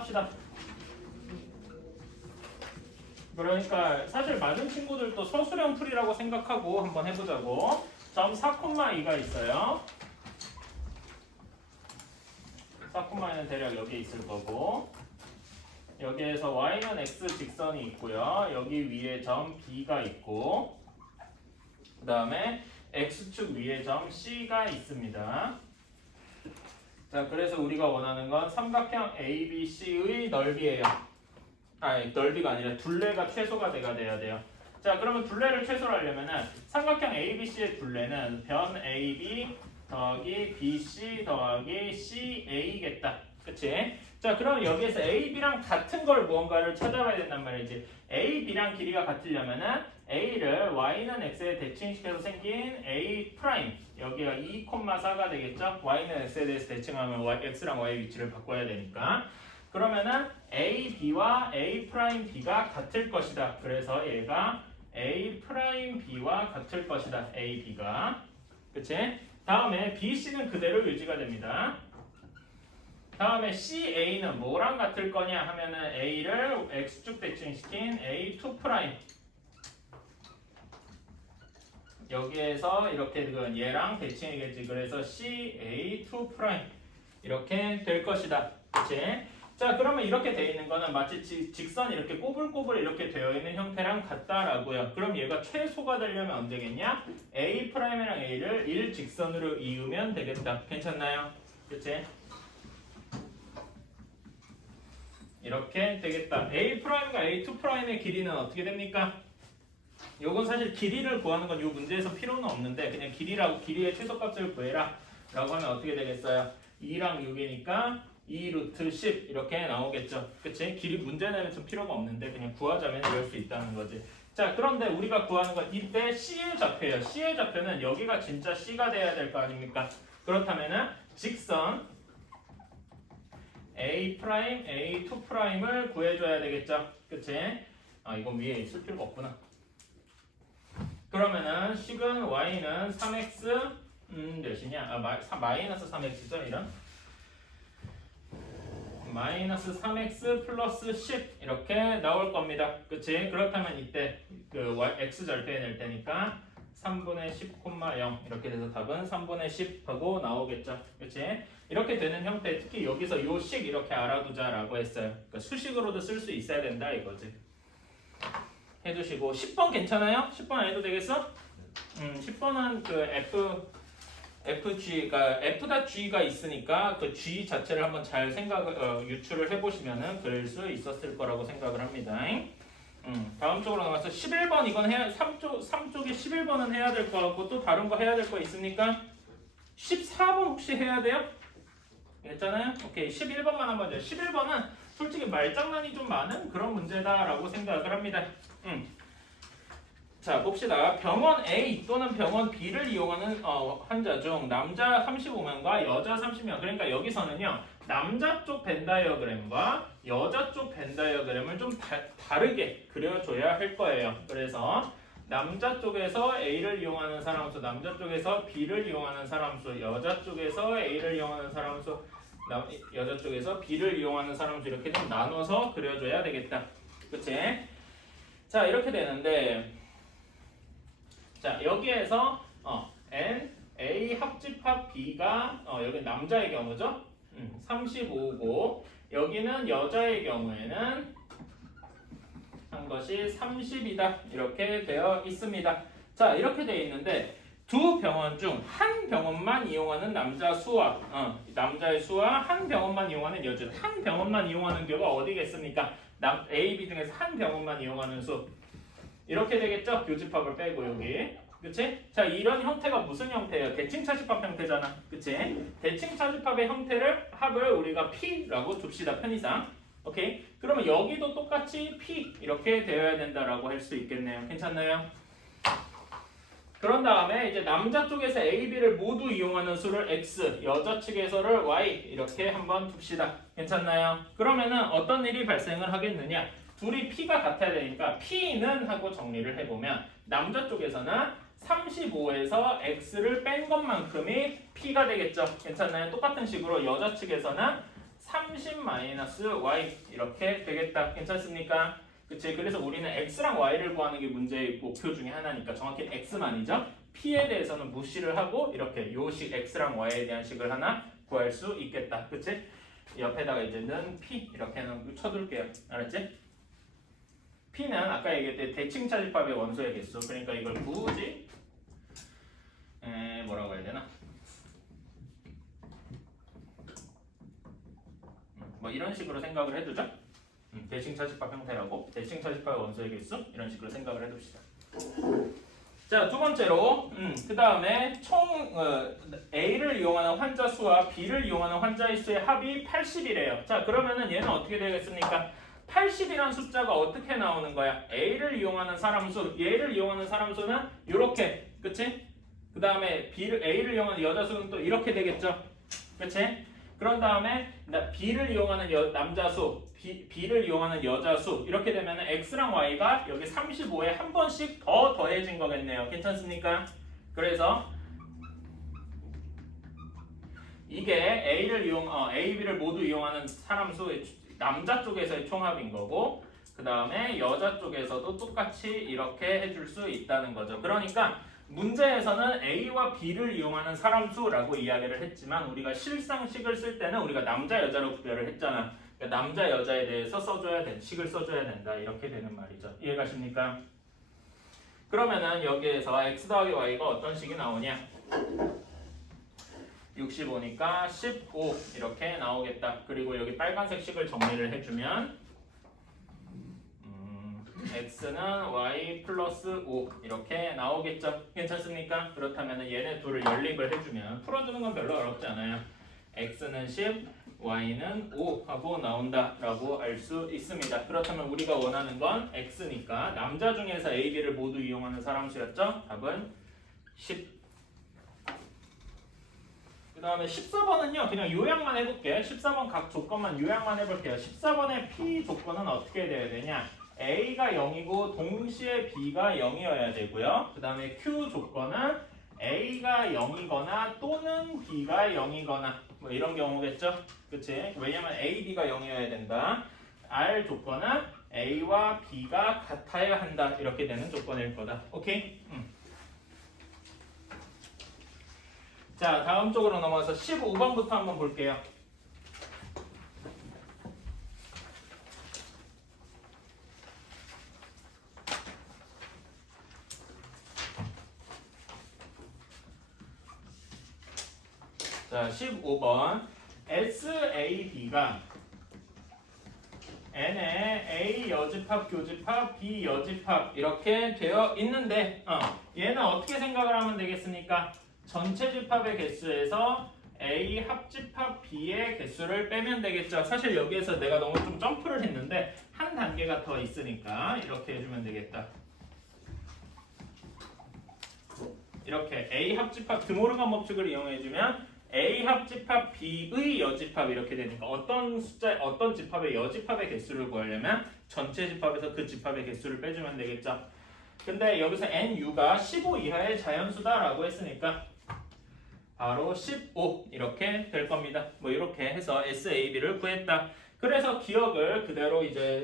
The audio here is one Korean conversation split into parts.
합시다. 그러니까 사실 많은 친구들도 서술형 풀이라고 생각하고 한번 해보자고. 점 4,2가 있어요. 4,2는 대략 여기 있을 거고, 여기에서 y는 x 직선이 있고요. 여기 위에 점 b가 있고, 그 다음에 x축 위에 점 c가 있습니다. 자, 그래서 우리가 원하는 건 삼각형 ABC의 넓이에요. 아니, 넓이가 아니라 둘레가 최소가 돼야 돼요. 자, 그러면 둘레를 최소로 하려면은 삼각형 ABC의 둘레는 변 AB 더하기 BC 더하기 CA겠다. 그치? 자, 그럼 여기에서 AB랑 같은 걸 무언가를 찾아봐야 된단 말이지. AB랑 길이가 같으려면은 A를 Y는 X에 대칭시켜서 생긴 A 프라임, 여기가 2,4가 되겠죠? Y는 X에 대해서 대칭하면 X랑 Y 위치를 바꿔야 되니까. 그러면은 A, B와 A 프라임 B가 같을 것이다. 그래서 얘가 A 프라임 B와 같을 것이다. A, B가. 그치? 다음에 B, C는 그대로 유지가 됩니다. 다음에 C, A는 뭐랑 같을 거냐 하면은 A를 X축 대칭시킨 A2 프라임. 여기에서 이렇게 얘랑 대칭이겠지. 그래서 CA2 프라임 이렇게 될 것이다. 그치? 자, 그러면 이렇게 돼 있는 거는 마치 직선이 이렇게 꼬불꼬불 이렇게 되어 있는 형태랑 같다라고요. 그럼 얘가 최소가 되려면 언제 되겠냐? A 프라임이랑 A를 일직선으로 이으면 되겠다. 괜찮나요? 그치? 이렇게 되겠다. A 프라임과 A2 프라임의 길이는 어떻게 됩니까? 요건 사실 길이를 구하는 건 이 문제에서 필요는 없는데 그냥 길이의 최소값을 구해라 라고 하면 어떻게 되겠어요? 2랑 6이니까 2 루트 10 이렇게 나오겠죠. 그치? 길이 문제 내면 좀 필요가 없는데 그냥 구하자면 이럴 수 있다는 거지. 자, 그런데 우리가 구하는 건 이때 C의 좌표예요. C의 좌표는 여기가 진짜 C가 돼야 될 거 아닙니까? 그렇다면은 직선 A 프라임, A2 프라임을 구해줘야 되겠죠. 그치? 아, 이건 위에 있을 필요가 없구나. 그러면은 식은 y는 3x 몇이냐? 마이너스 3x죠, 이런. 마이너스 3x 플러스 10 이렇게 나올 겁니다. 그치? 그렇다면 이때 그 x 절편이 될 테니까 3분의 10,0 이렇게 돼서 답은 3분의 10 하고 나오겠죠. 그치? 이렇게 되는 형태, 특히 여기서 요 식 이렇게 알아두자라고 했어요. 그러니까 수식으로도 쓸 수 있어야 된다 이거지. 해두시고 10번 괜찮아요? 10번 안 해도 되겠어? 10번은 그 FG가 F.G가 있으니까 그 G 자체를 한번 잘 유추를 해보시면은 그럴 수 있었을 거라고 생각을 합니다. 다음 쪽으로 넘어가서 11번 이건 해야 3쪽에 11번은 해야 될 거 같고 또 다른 거 해야 될 거 있습니까? 14번 혹시 해야 돼요? 괜찮아요? 오케이 11번만 한번 해요. 11번은 솔직히 말장난이 좀 많은 그런 문제다라고 생각을 합니다. 자, 봅시다. 병원 A 또는 병원 B를 이용하는 환자 중 남자 35명과 여자 30명. 그러니까 여기서는요. 남자 쪽 벤 다이어그램과 여자 쪽 벤 다이어그램을 좀 다르게 그려줘야 할 거예요. 그래서 남자 쪽에서 A를 이용하는 사람 수, 남자 쪽에서 B를 이용하는 사람 수, 여자 쪽에서 A를 이용하는 사람 수, 여자 쪽에서 B를 이용하는 사람 수 이렇게 좀 나눠서 그려줘야 되겠다. 그치? 자, 이렇게 되는데 자, 여기에서 N, A 합집합 B가 여기 남자의 경우죠? 35고 여기는 여자의 경우에는 한 것이 30이다. 이렇게 되어 있습니다. 자, 이렇게 되어 있는데 두 병원 중 한 병원만 이용하는 남자 수와 남자의 수와 한 병원만 이용하는 여자 한 병원만 이용하는 경우가 어디겠습니까? A, B 중에서 한 병원만 이용하는 수 이렇게 되겠죠? 교집합을 빼고 여기 그치? 자, 이런 형태가 무슨 형태예요? 대칭차집합 형태잖아. 그치? 대칭차집합의 합을 우리가 P라고 둡시다. 편의상. 오케이? 그러면 여기도 똑같이 P 이렇게 되어야 된다라고 할 수 있겠네요. 괜찮나요? 그런 다음에 이제 남자 쪽에서 A, B를 모두 이용하는 수를 X, 여자 측에서를 Y 이렇게 한번 둡시다. 괜찮나요? 그러면은 어떤 일이 발생을 하겠느냐? 둘이 P가 같아야 되니까 P는 하고 정리를 해보면 남자 쪽에서는 35에서 X를 뺀 것만큼이 P가 되겠죠. 괜찮나요? 똑같은 식으로 여자 측에서는 30-y 이렇게 되겠다. 괜찮습니까? 그치? 그래서 우리는 x랑 y를 구하는 게 문제의 목표 중에 하나니까 정확히 x만이죠. p에 대해서는 무시를 하고 이렇게 요식 x랑 y에 대한 식을 하나 구할 수 있겠다. 그치? 옆에다가 이제는 p 이렇게는 쳐둘게요. 알았지? p는 아까 얘기했듯이 대칭차집합의 원소의 개수. 그러니까 이걸 굳이 뭐라고 해야 되나? 뭐 이런 식으로 생각을 해두자. 대칭차집합 형태라고 대칭차집합의 원소의 개수 이런 식으로 생각을 해둡시다. 자, 두 번째로 그 다음에 총 A를 이용하는 환자 수와 B를 이용하는 환자의 수의 합이 80이래요. 자, 그러면은 얘는 어떻게 되겠습니까? 80이라는 숫자가 어떻게 나오는 거야? A를 이용하는 사람 수, 얘를 이용하는 사람 수는 이렇게, 그치? 그 다음에 A를 이용하는 여자 수는 또 이렇게 되겠죠? 그치? 그런 다음에 B를 이용하는 남자 수, B를 이용하는 여자 수 이렇게 되면 X랑 Y가 여기 35에 한 번씩 더 더해진 거겠네요. 괜찮습니까? 그래서 이게 A, B를 모두 이용하는 사람 수의 남자 쪽에서의 총합인 거고 그 다음에 여자 쪽에서도 똑같이 이렇게 해줄 수 있다는 거죠. 그러니까 문제에서는 A와 B를 이용하는 사람 수라고 이야기를 했지만 우리가 실상식을 쓸 때는 우리가 남자 여자로 구별을 했잖아. 그러니까 남자 여자에 대해서 식을 써줘야 된다 이렇게 되는 말이죠. 이해가십니까? 그러면은 여기에서 x 더하기 y가 어떤 식이 나오냐? 65니까 15 이렇게 나오겠다. 그리고 여기 빨간색 식을 정리를 해주면 x는 y 플러스 5 이렇게 나오겠죠. 괜찮습니까? 그렇다면 얘네 둘을 연립을 해주면 풀어주는 건 별로 어렵지 않아요. x는 10, y는 5 하고 나온다라고 알 수 있습니다. 그렇다면 우리가 원하는 건 x니까 남자 중에서 a, b를 모두 이용하는 사람 수였죠. 답은 10. 그 다음에 14번은요 그냥 요약만 해볼게요. 14번 각 조건만 요약만 해볼게요. 14번의 p 조건은 어떻게 돼야 되냐? A가 0이고 동시에 B가 0이어야 되고요. 그 다음에 Q 조건은 A가 0이거나 또는 B가 0이거나 뭐 이런 경우겠죠. 그치? 왜냐면 A, B가 0이어야 된다. R 조건은 A와 B가 같아야 한다. 이렇게 되는 조건일 거다. 오케이? 자, 다음 쪽으로 넘어가서 15번부터 한번 볼게요. 자, 15번 SAB가 N의 A 여집합, 교집합, B 여집합 이렇게 되어 있는데 얘는 어떻게 생각을 하면 되겠습니까? 전체 집합의 개수에서 A 합집합 B의 개수를 빼면 되겠죠. 사실 여기에서 내가 너무 좀 점프를 했는데 한 단계가 더 있으니까 이렇게 해주면 되겠다. 이렇게 A 합집합 드모르간 법칙을 이용해주면 A 합집합 B의 여집합 이렇게 되니까 어떤 집합의 여집합의 개수를 구하려면 전체 집합에서 그 집합의 개수를 빼주면 되겠죠. 근데 여기서 NU가 15 이하의 자연수다라고 했으니까 바로 15 이렇게 될 겁니다. 뭐 이렇게 해서 SAB를 구했다. 그래서 기억을 그대로 이제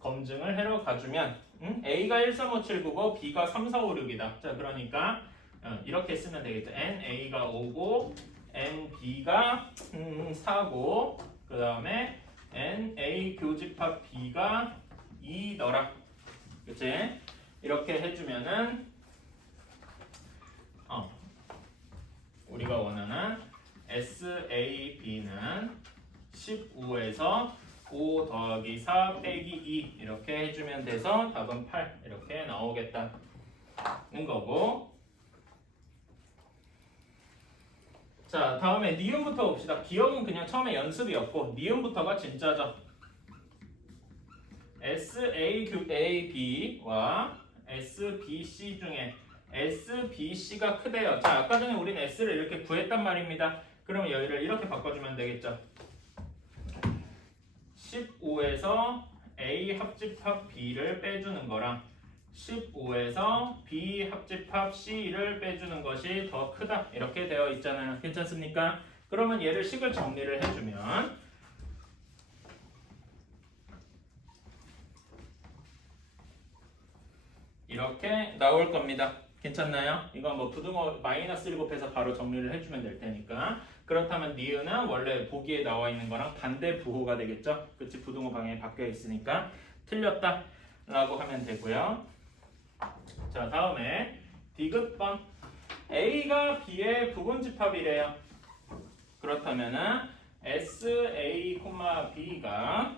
검증을 해러 가주면 A가 13579고 B가 3456이다. 자, 그러니까 이렇게 쓰면 되겠죠. NA가 5고 NB가 4고 그 다음에 NA 교집합 B가 2더라. 그치? 이렇게 해주면은 우리가 원하는 SAB는 15에서 5 더하기 4 빼기 2 이렇게 해주면 돼서 답은 8 이렇게 나오겠다는 거고. 자, 다음에 니은부터 봅시다. 기억은 그냥 처음에 연습이었고 니은부터가 진짜죠. SAB와 SBC 중에 SBC가 크대요. 자, 아까 전에 우리는 S를 이렇게 구했단 말입니다. 그러면 여기를 이렇게 바꿔주면 되겠죠. 15에서 A 합집합 B를 빼주는 거랑 15에서 B 합집합 C를 빼주는 것이 더 크다. 이렇게 되어 있잖아요. 괜찮습니까? 그러면 얘를 식을 정리를 해주면 이렇게 나올 겁니다. 괜찮나요? 이건 뭐 부등호 마이너스 7해서 바로 정리를 해주면 될 테니까. 그렇다면 니은은 원래 보기에 나와 있는 거랑 반대 부호가 되겠죠? 그치? 부등호 방향이 바뀌어 있으니까 틀렸다 라고 하면 되고요. 자, 다음에 디귿번 A가 B의 부분집합이래요. 그렇다면은 SA, B가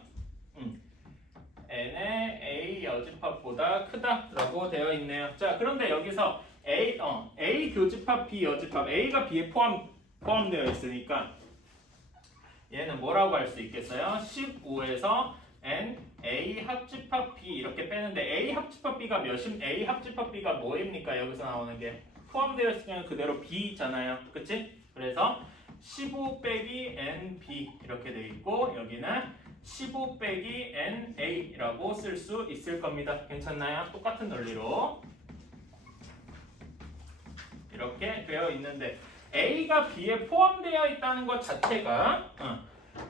n의 A 여집합보다 크다라고 되어 있네요. 자, 그런데 여기서 A 교집합, B 여집합, A가 B에 포함되어 있으니까 얘는 뭐라고 할 수 있겠어요? 15에서 n A 합집합 B 이렇게 빼는데 A 합집합 B가 몇임? A 합집합 B가 뭐입니까? 여기서 나오는 게 포함되어 있으면 그대로 B잖아요. 그치? 그래서 15 빼기 NB 이렇게 돼 있고 여기는 15 빼기 NA라고 쓸 수 있을 겁니다. 괜찮나요? 똑같은 논리로 이렇게 되어 있는데 A가 B에 포함되어 있다는 것 자체가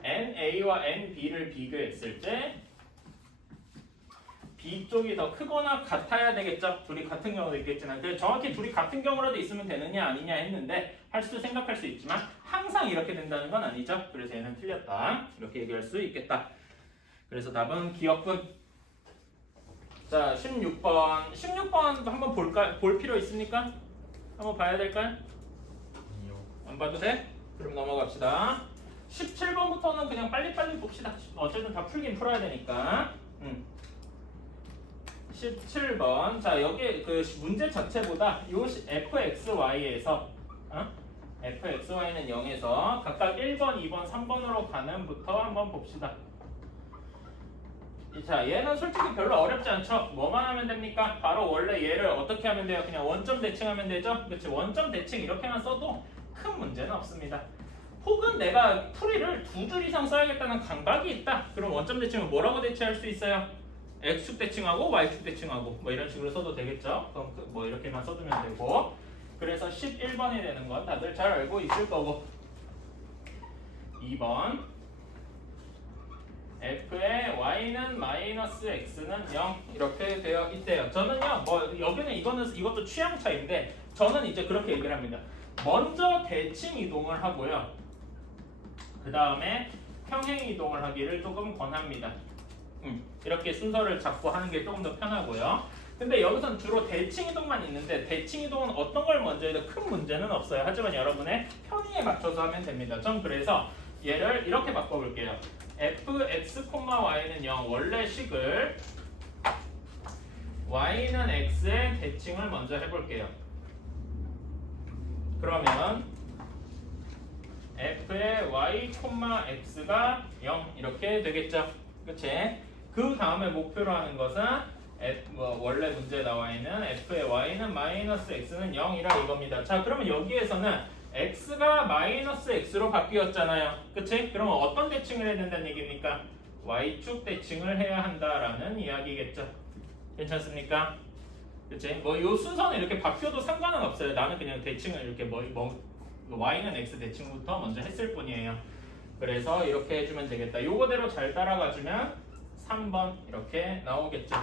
NA와 NB를 비교했을 때 B 쪽이 더 크거나 같아야 되겠죠. 둘이 같은 경우도 있겠지만 정확히 둘이 같은 경우라도 있으면 되느냐 아니냐 했는데 생각할 수 있지만 항상 이렇게 된다는 건 아니죠. 그래서 얘는 틀렸다 이렇게 얘기할 수 있겠다. 그래서 답은 기억분. 자, 16번도 한번 볼 필요 있습니까? 한번 봐야 될까요? 안 봐도 돼? 그럼 넘어갑시다. 17번부터는 그냥 빨리빨리 봅시다. 어쨌든 다 풀긴 풀어야 되니까. 17번. 자, 여기 그 문제 자체보다 요 fxy에서 fxy는 0에서 각각 1번, 2번, 3번으로 가는부터 한번 봅시다. 자, 얘는 솔직히 별로 어렵지 않죠? 뭐만 하면 됩니까? 바로 원래 얘를 어떻게 하면 돼요? 그냥 원점 대칭하면 되죠? 그렇지? 원점 대칭 이렇게만 써도 큰 문제는 없습니다. 혹은 내가 풀이를 2줄 이상 써야겠다는 강박이 있다. 그럼 원점 대칭은 뭐라고 대체할 수 있어요? X축 대칭하고 Y축 대칭하고 뭐 이런 식으로 써도 되겠죠? 그럼 뭐 이렇게만 써두면 되고 그래서 11번이 되는 건 다들 잘 알고 있을 거고 2번 F의 Y는 마이너스 X는 0 이렇게 되어 있대요. 저는요 뭐 여기는 이것도 취향 차이인데 저는 이제 그렇게 얘기를 합니다. 먼저 대칭 이동을 하고요. 그 다음에 평행 이동을 하기를 조금 권합니다. 이렇게 순서를 잡고 하는 게 조금 더 편하고요. 근데 여기선 주로 대칭 이동만 있는데 대칭 이동은 어떤 걸 먼저 해도 큰 문제는 없어요. 하지만 여러분의 편의에 맞춰서 하면 됩니다. 전 그래서 얘를 이렇게 바꿔볼게요. fx, y는 0 원래 식을 y는 x의 대칭을 먼저 해볼게요. 그러면 f의 y, x가 0 이렇게 되겠죠. 그치? 그 다음에 목표로 하는 것은 원래 문제에 나와 있는 f의 y는 마이너스 x는 0이라 이겁니다. 자, 그러면 여기에서는 x가 마이너스 x로 바뀌었잖아요. 그치? 그러면 어떤 대칭을 해야 된다는 얘기입니까? y축 대칭을 해야 한다라는 이야기겠죠. 괜찮습니까? 그치? 뭐 이 순서는 이렇게 바뀌어도 상관은 없어요. 나는 그냥 대칭을 이렇게 y는 x 대칭부터 먼저 했을 뿐이에요. 그래서 이렇게 해주면 되겠다. 요거대로 잘 따라가주면 3번 이렇게 나오겠죠.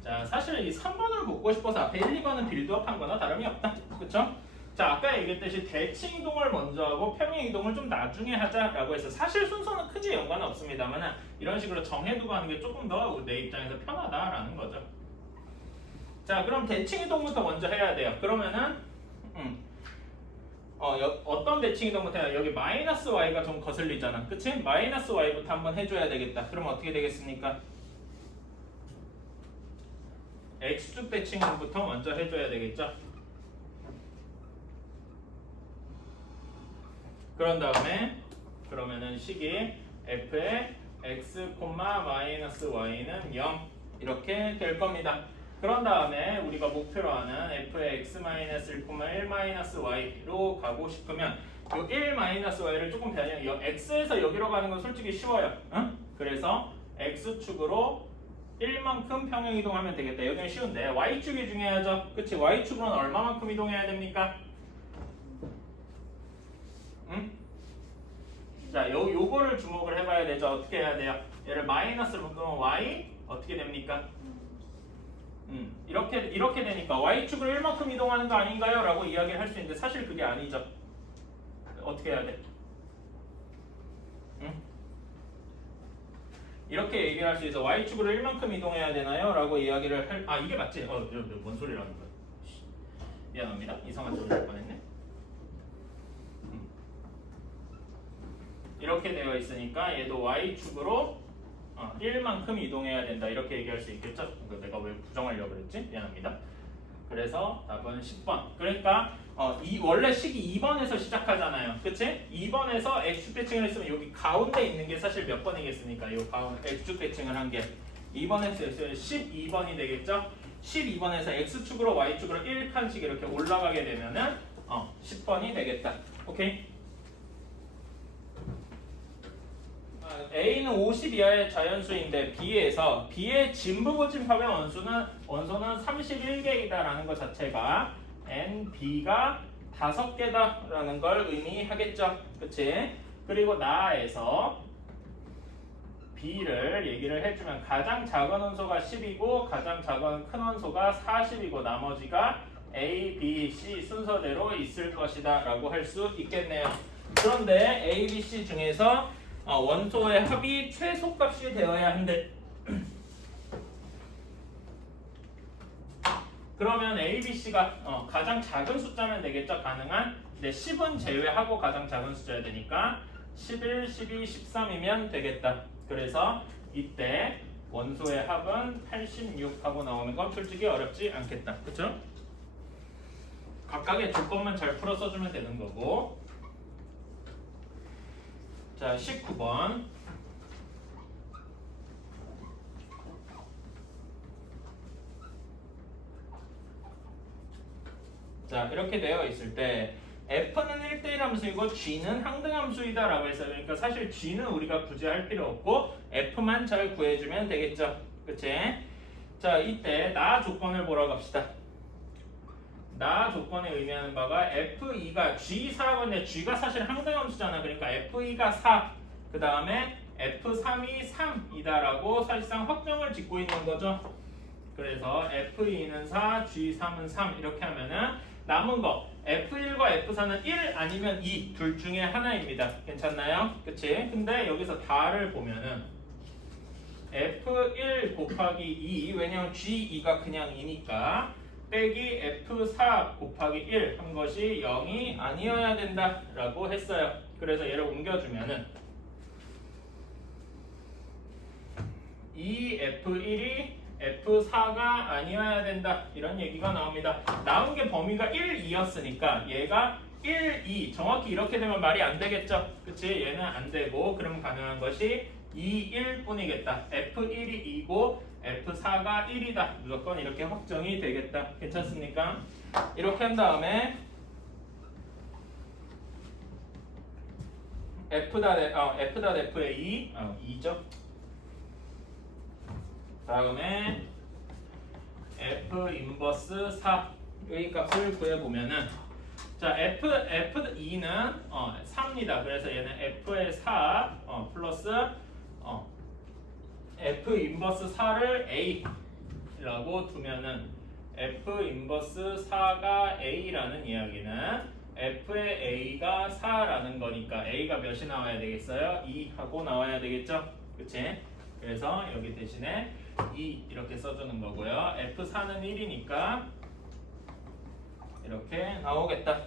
자, 사실 이 3번을 묻고 싶어서 앞에 1, 2번은 빌드업한 거나 다름이 없다. 그쵸? 자, 아까 얘기했듯이 대칭 이동을 먼저 하고 평행 이동을 좀 나중에 하자라고 해서 사실 순서는 크게 연관은 없습니다만 이런 식으로 정해두고 하는 게 조금 더 내 입장에서 편하다라는 거죠. 자, 그럼 대칭 이동부터 먼저 해야 돼요. 그러면은 어떤 대칭 이동부터 해야 여기 마이너스 y가 좀 거슬리잖아. 그치? 마이너스 y부터 한번 해줘야 되겠다. 그럼 어떻게 되겠습니까? x축 대칭부터 먼저 해줘야 되겠죠. 그런 다음에 그러면은 식이 f의 x, 마이너스 y는 0 이렇게 될 겁니다. 그런 다음에 우리가 목표로 하는 f의 x-1,1-y로 가고 싶으면 이 1-y를 조금 변형 x에서 여기로 가는 건 솔직히 쉬워요. 그래서 x축으로 1만큼 평행 이동하면 되겠다. 여기는 쉬운데 y축이 중요하죠. 그치? y축으로는 얼마만큼 이동해야 됩니까? 응? 자, 요거를 주목을 해봐야 되죠. 어떻게 해야 돼요? 얘를 마이너스로 묶으면 y 어떻게 됩니까? 이렇게 되니까 y축을 1만큼 이동하는 거 아닌가요? 라고 이야기를 할 수 있는데 사실 그게 아니죠. 어떻게 해야 돼? 응? 이렇게 얘기를 할 수 있어. y축으로 1만큼 이동해야 되나요? 라고 이야기를 이게 맞지? 뭔 소리라는 거야? 미안합니다. 이상한 소리 할 뻔했네. 이렇게 되어 있으니까 얘도 y축으로 1만큼 이동해야 된다. 이렇게 얘기할 수 있겠죠? 내가 왜 부정하려고 그랬지? 미안합니다. 그래서 답은 10번. 그러니까 원래 식이 2번에서 시작하잖아요. 그치? 2번에서 x축 대칭을 했으면 여기 가운데 있는 게 사실 몇 번이겠습니까? 이 가운데 x축 대칭을 한 게 2번에서 12번이 되겠죠? 12번에서 x축으로 y축으로 1칸씩 이렇게 올라가게 되면은 10번이 되겠다. 오케이? A는 50 이하의 자연수인데 B의 진부고침합의 원소는 31개이다라는 것 자체가 NB가 5개다라는 걸 의미하겠죠. 그치? 그리고 나에서 B를 얘기를 해주면 가장 작은 원소가 10이고 가장 작은 큰 원소가 40이고 나머지가 A, B, C 순서대로 있을 것이다 라고 할 수 있겠네요. 그런데 A, B, C 중에서 원소의 합이 최소값이 되어야 한대. 그러면 A, B, C가 가장 작은 숫자면 되겠죠. 가능한. 근데 10은 제외하고 가장 작은 숫자여야 되니까 11, 12, 13이면 되겠다. 그래서 이때 원소의 합은 86하고 나오는 건 솔직히 어렵지 않겠다. 그쵸? 각각의 조건만 잘 풀어 써주면 되는 거고. 자, 19번. 자, 이렇게 되어 있을 때 F는 1대1 함수이고 G는 항등 함수이다 라고 했어요. 그러니까 사실 G는 우리가 굳이 할 필요 없고 F만 잘 구해주면 되겠죠. 그치? 자, 이때 나 조건을 보러 갑시다. 나 조건에 의미하는 바가 F2가 G4라고 했는데 G가 사실 항등 함수잖아. 그러니까 F2가 4, 그 다음에 F3이 3이다라고 사실상 확정을 짓고 있는 거죠. 그래서 F2는 4, G3은 3 이렇게 하면은 남은 거 F1과 F4는 1 아니면 2 둘 중에 하나입니다. 괜찮나요? 그치? 근데 여기서 다를 보면은 F1 곱하기 2 왜냐면 G2가 그냥 2니까 빼기 F4 곱하기 1 한 것이 0이 아니어야 된다라고 했어요. 그래서 얘를 옮겨주면은 이 F1이 F4가 아니어야 된다 이런 얘기가 나옵니다. 나온 게 범위가 1, 2였으니까 얘가 1, 2 정확히 이렇게 되면 말이 안 되겠죠. 그치? 얘는 안 되고 그럼 가능한 것이 2, 1 뿐이겠다. F1이 2고 F4가 1이다. 무조건 이렇게 확정이 되겠다. 괜찮습니까? 이렇게 한 다음에 F.F의 2죠. 다음에 F 인버스 4의 값을 구해보면은 자 F2는 3입니다. 그래서 얘는 F의 4 플러스 F 인버스 4를 A라고 두면은 F 인버스 4가 A라는 이야기는 F의 A가 4라는 거니까 A가 몇이 나와야 되겠어요? 2하고 나와야 되겠죠? 그치? 그래서 여기 대신에 2 이렇게 써주는 거고요. F4는 1이니까 이렇게 나오겠다.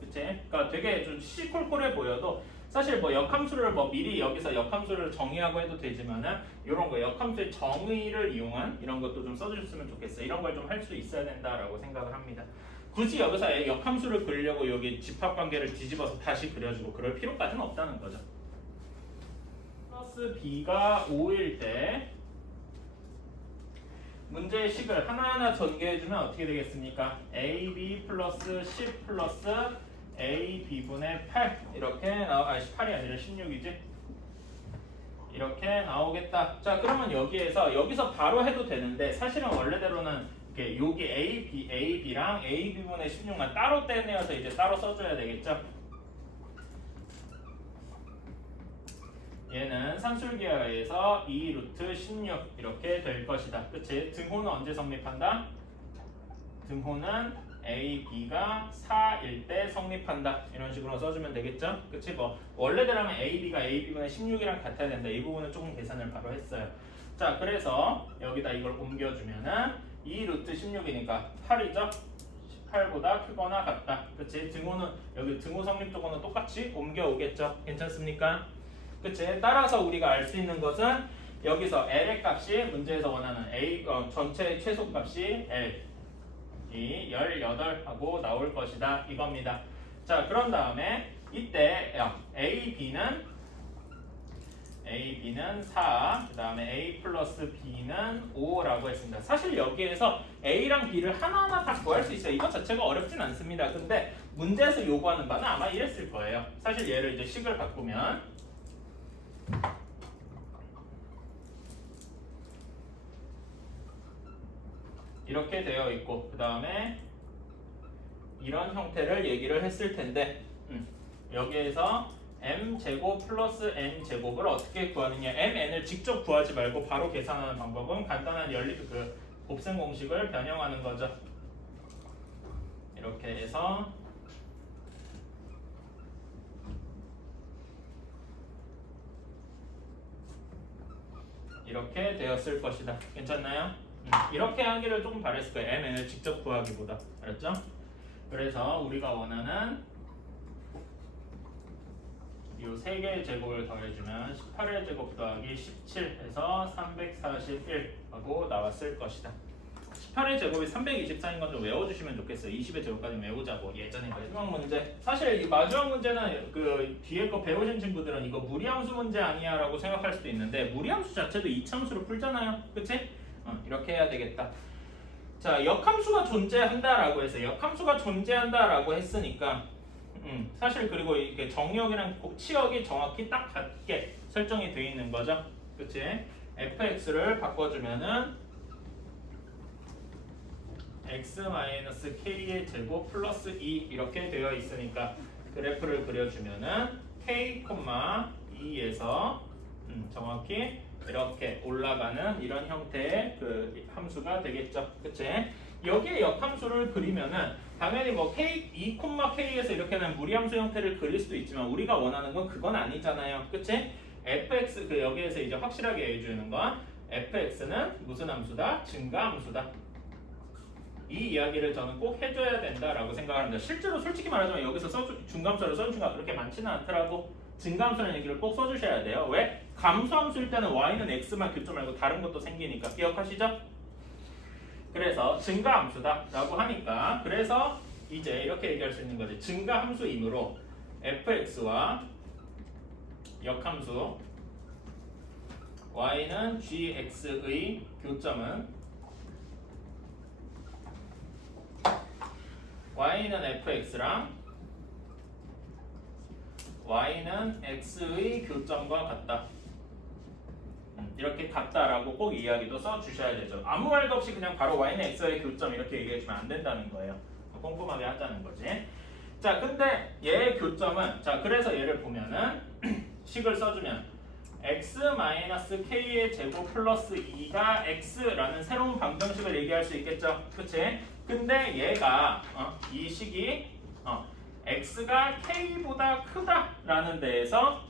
그치? 그러니까 되게 좀 시콜콜해 보여도 사실 뭐 역함수를 미리 여기서 역함수를 정의하고 해도 되지만은 이런 거 역함수의 정의를 이용한 이런 것도 좀 써주셨으면 좋겠어. 이런 걸 좀 할 수 있어야 된다라고 생각을 합니다. 굳이 여기서 역함수를 그리려고 여기 집합관계를 뒤집어서 다시 그려주고 그럴 필요까지는 없다는 거죠. 플러스 b가 5일 때 문제의 식을 하나하나 전개해주면 어떻게 되겠습니까? ab 플러스 10 플러스 a b분의 8 이렇게 18이 아니라 16이지? 이렇게 나오겠다. 자, 그러면 여기서 바로 해도 되는데 사실은 원래대로는 이렇게 여기 AB랑 AB분의 16만 따로 떼내어서 이제 따로 써줘야 되겠죠. 얘는 산술기하에서 2 루트 16 이렇게 될 것이다. 그치? 등호는 언제 성립한다? 등호는 A, B가 4일 때 성립한다. 이런 식으로 써주면 되겠죠? 그치? 뭐 원래대로면 A, B가 A, B분의 16이랑 같아야 된다. 이 부분은 조금 계산을 바로 했어요. 자, 그래서 여기다 이걸 옮겨주면은 2 루트 16이니까 8이죠? 18보다 크거나 같다. 그치? 등호는 여기 등호 성립 조건은 똑같이 옮겨오겠죠? 괜찮습니까? 그치? 따라서 우리가 알 수 있는 것은 여기서 L의 값이 문제에서 원하는 A 전체 최소값이 L 이 18하고 나올 것이다 이겁니다. 자, 그런 다음에 이때 AB는 4, 그 다음에 A 플러스 B는 5라고 했습니다. 사실 여기에서 A랑 B를 하나하나 다 구할 수 있어요. 이것 자체가 어렵진 않습니다. 근데 문제에서 요구하는 바는 아마 이랬을 거예요. 사실 얘를 이제 식을 바꾸면 이렇게 되어 있고 그 다음에 이런 형태를 얘기를 했을 텐데 여기에서 m제곱 플러스 n제곱을 어떻게 구하느냐. mn을 직접 구하지 말고 바로 계산하는 방법은 간단한 곱셈 공식을 변형하는 거죠. 이렇게 해서 이렇게 되었을 것이다. 괜찮나요? 이렇게 하기를 조금 바랬을 거예요. mn을 직접 구하기보다. 알았죠? 그래서 우리가 원하는 이 3개의 제곱을 더해주면 18의 제곱 더하기 17 해서 341 하고 나왔을 것이다. 18의 제곱이 324인 건 좀 외워주시면 좋겠어요. 20의 제곱까지 외우자고. 예전에 마지막 문제. 사실 이 마지막 문제는 그 뒤에 거 배우신 친구들은 이거 무리함수 문제 아니야 라고 생각할 수도 있는데 무리함수 자체도 이차함수로 풀잖아요. 그치? 이렇게 해야 되겠다. 자, 역함수가 존재한다라고 해서 역함수가 존재한다라고 했으니까 사실 그리고 이게 정역이랑 치역이 정확히 딱 같게 설정이 되어 있는 거죠. 그치? fx를 바꿔주면은 x-k의 제곱 플러스 2 이렇게 되어 있으니까 그래프를 그려주면은 k, 2에서 정확히 이렇게 올라가는 이런 형태의 그 함수가 되겠죠. 그치? 여기에 역함수를 그리면은 당연히 뭐 k, 2,k에서 이렇게는 무리함수 형태를 그릴 수도 있지만 우리가 원하는 건 그건 아니잖아요. 그치? fx 여기에서 이제 확실하게 해주는 건 fx는 무슨 함수다? 증가함수다. 이 이야기를 저는 꼭 해줘야 된다라고 생각합니다. 실제로 솔직히 말하자면 여기서 중감수를 써준 수가 그렇게 많지는 않더라고. 증가함수라는 얘기를 꼭 써주셔야 돼요. 왜? 감수함수일 때는 y는 x만 교점 말고 다른 것도 생기니까. 기억하시죠? 그래서 증가함수다 라고 하니까 그래서 이제 이렇게 얘기할 수 있는 거지. 증가함수이므로 fx와 역함수 y는 gx의 교점은 y는 fx랑 y는 x의 교점과 같다. 이렇게 같다라고 꼭 이야기도 써주셔야 되죠. 아무 말도 없이 그냥 바로 y는 x의 교점 이렇게 얘기해주면 안 된다는 거예요. 꼼꼼하게 하자는 거지. 자, 근데 얘의 교점은 그래서 얘를 보면은 식을 써주면 x-k의 제곱 플러스 2가 x라는 새로운 방정식을 얘기할 수 있겠죠. 그치? 근데 얘가 이 식이 x가 k보다 크다라는 데에서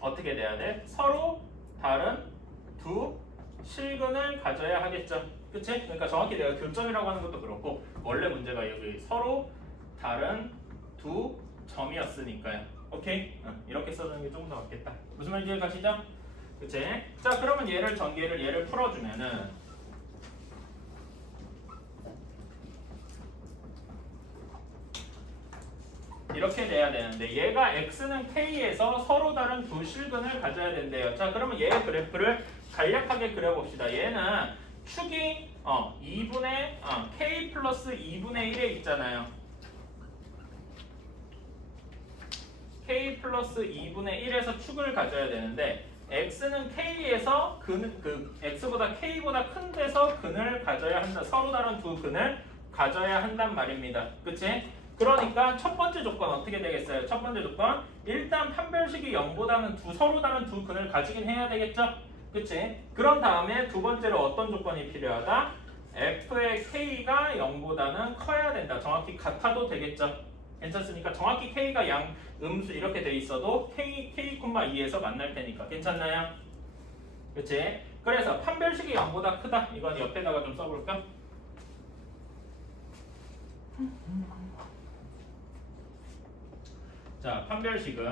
어떻게 돼야 돼? 서로 다른 두 실근을 가져야 하겠죠. 그치? 그러니까 정확히 내가 교점이라고 하는 것도 그렇고 원래 문제가 여기 서로 다른 두 점이었으니까요. 오케이? 이렇게 써주는 게 조금 더 맞겠다. 무슨 말인지 가시죠? 그치? 자, 그러면 얘를 풀어주면은 이렇게 돼야 되는데 얘가 x는 k에서 서로 다른 두 실근을 가져야 된대요. 자, 그러면 얘의 그래프를 간략하게 그려봅시다. 얘는 축이 2분의 k 플러스 2분의 1에 있잖아요. k 플러스 2분의 1에서 축을 가져야 되는데 x는 k에서 그 x보다 k보다 큰 데서 근을 가져야 한다. 서로 다른 두 근을 가져야 한단 말입니다. 그치? 그러니까 첫 번째 조건 어떻게 되겠어요? 첫 번째 조건 일단 판별식이 0보다는 서로 다른 두 근을 가지긴 해야 되겠죠? 그치? 그런 다음에 두 번째로 어떤 조건이 필요하다? f의 k가 0보다는 커야 된다. 정확히 같아도 되겠죠? 괜찮습니까? 정확히 k가 음수 이렇게 돼 있어도 k,2에서 만날 테니까 괜찮나요? 그치? 그래서 판별식이 0보다 크다. 이건 옆에다가 좀 써볼까? 자, 판별식은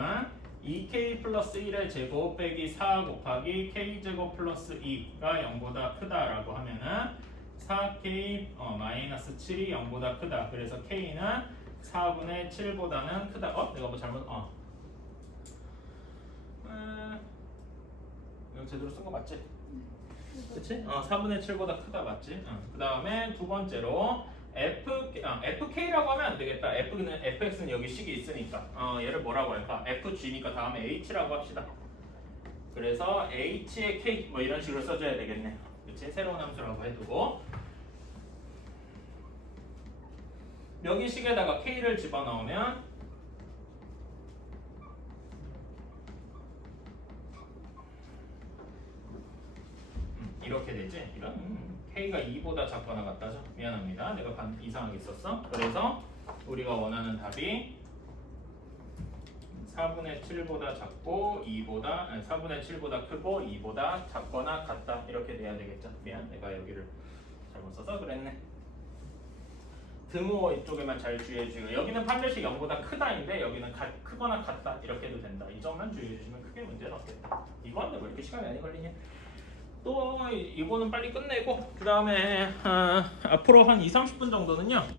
2k 플러스 1의 제곱 빼기 4 곱하기 k제곱 플러스 2가 0보다 크다라고 하면은 4k 마이너스 7이 0보다 크다. 그래서 k는 4분의 7보다는 크다. 내가 뭐 잘못 이거 제대로 쓴 거 맞지? 그치? 4분의 7보다 크다 맞지? 그 다음에 두 번째로 fk라고 하면 안 되겠다. fx는 여기 식이 있으니까 얘를 뭐라고 할까? fg니까 다음에 h라고 합시다. 그래서 h의 k 뭐 이런 식으로 써줘야 되겠네. 그치? 새로운 함수라고 해두고 여기 식에다가 k를 집어넣으면 이렇게 되지? 이런 k가 2보다 작거나 같다죠? 미안합니다. 내가 이상하게 썼어. 그래서 우리가 원하는 답이 4분의 7보다 작고 4분의 7보다 크고 2보다 작거나 같다. 이렇게 돼야 되겠죠? 미안, 내가 여기를 잘못 써서 그랬네. 등호 이쪽에만 잘 주의해주고 여기는 판별식 0보다 크다인데 여기는 크거나 같다. 이렇게 해도 된다. 이 점만 주의해주시면 크게 문제는 없겠다. 이거 하는데 왜 이렇게 시간이 많이 걸리냐? 또 이거는 빨리 끝내고 그 다음에 앞으로 한 2, 30분 정도는요